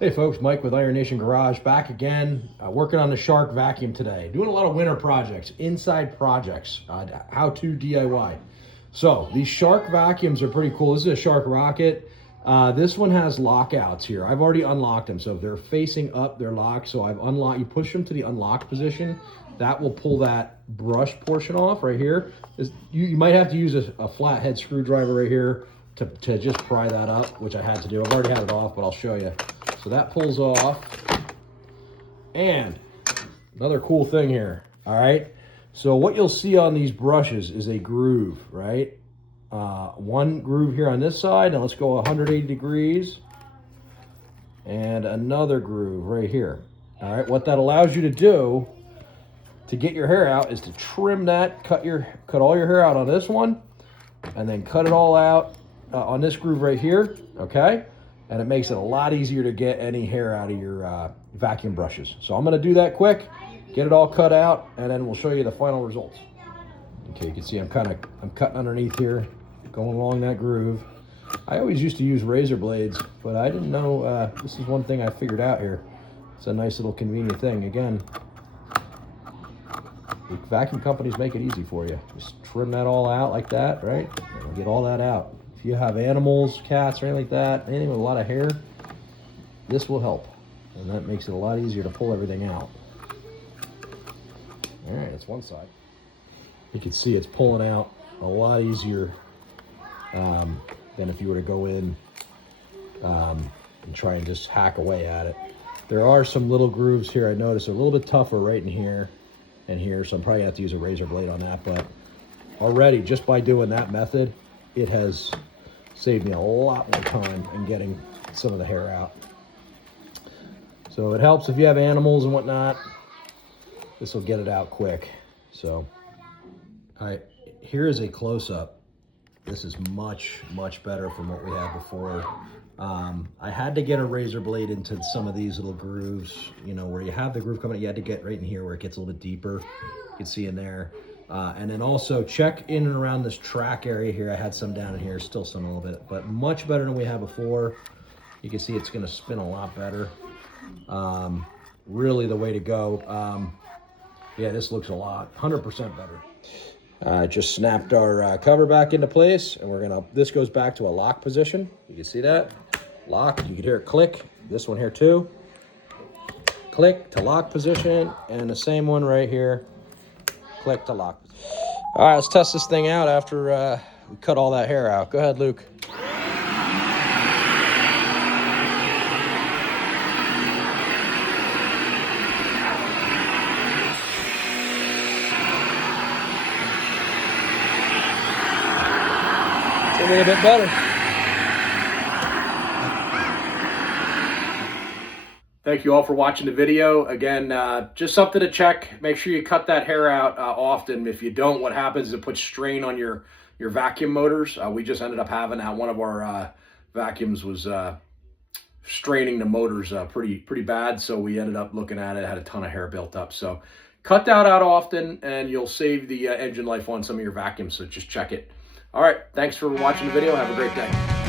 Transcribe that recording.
Hey folks, Mike with Iron Nation Garage back again, working on the Shark vacuum today. Doing a lot of winter projects, inside projects, how to DIY. So these Shark vacuums are pretty cool. This is a Shark Rocket. This one has lockouts here. I've already unlocked them. So if they're facing up, they're locked. So I've unlocked, you push them to the unlocked position. That will pull that brush portion off right here. You might have to use a flathead screwdriver right here to just pry that up, which I had to do. I've already had it off, but I'll show you. So that pulls off. And another cool thing here, all right? So what you'll see on these brushes is a groove, right? One groove here on this side. Now let's go 180 degrees. And another groove right here. All right, what that allows you to do to get your hair out is to trim that, cut all your hair out on this one, and then cut it all out on this groove right here, okay? And it makes it a lot easier to get any hair out of your vacuum brushes. So I'm gonna do that quick, get it all cut out, and then we'll show you the final results. Okay, you can see I'm cutting underneath here, going along that groove. I always used to use razor blades, but I didn't know, this is one thing I figured out here. It's a nice little convenient thing. Again, the vacuum companies make it easy for you. Just trim that all out like that, right? And we'll get all that out. If you have animals, cats, or anything like that, anything with a lot of hair, this will help. And that makes it a lot easier to pull everything out. All right, that's one side. You can see it's pulling out a lot easier than if you were to go in and try and just hack away at it. There are some little grooves here I noticed are a little bit tougher right in here and here, so I'm probably gonna have to use a razor blade on that, but already just by doing that method, it has saved me a lot more time in getting some of the hair out. So it helps if you have animals and whatnot. This will get it out quick. So, all right, here is a close-up. This is much, much better from what we had before. I had to get a razor blade into some of these little grooves, you know, where you have the groove coming, you had to get right in here where it gets a little bit deeper. You can see in there. And then also check in and around this track area here. I had some down in here, still some a little bit, but much better than we had before. You can see it's gonna spin a lot better. Really the way to go. Yeah, this looks a lot, 100% better. Just snapped our cover back into place, and this goes back to a lock position. You can see that, lock, you can hear it click. This one here too. Click to lock position, and the same one right here. Click to lock. All right, let's test this thing out after we cut all that hair out. Go ahead, Luke. It's a little bit better. Thank you all for watching the video. Again, just something to check. Make sure you cut that hair out often. If you don't, what happens is it puts strain on your vacuum motors. We just ended up having that. One of our vacuums was straining the motors pretty bad, so we ended up looking at it, had a ton of hair built up. So cut that out often, and you'll save the engine life on some of your vacuums, so just check it. All right, thanks for watching the video. Have a great day.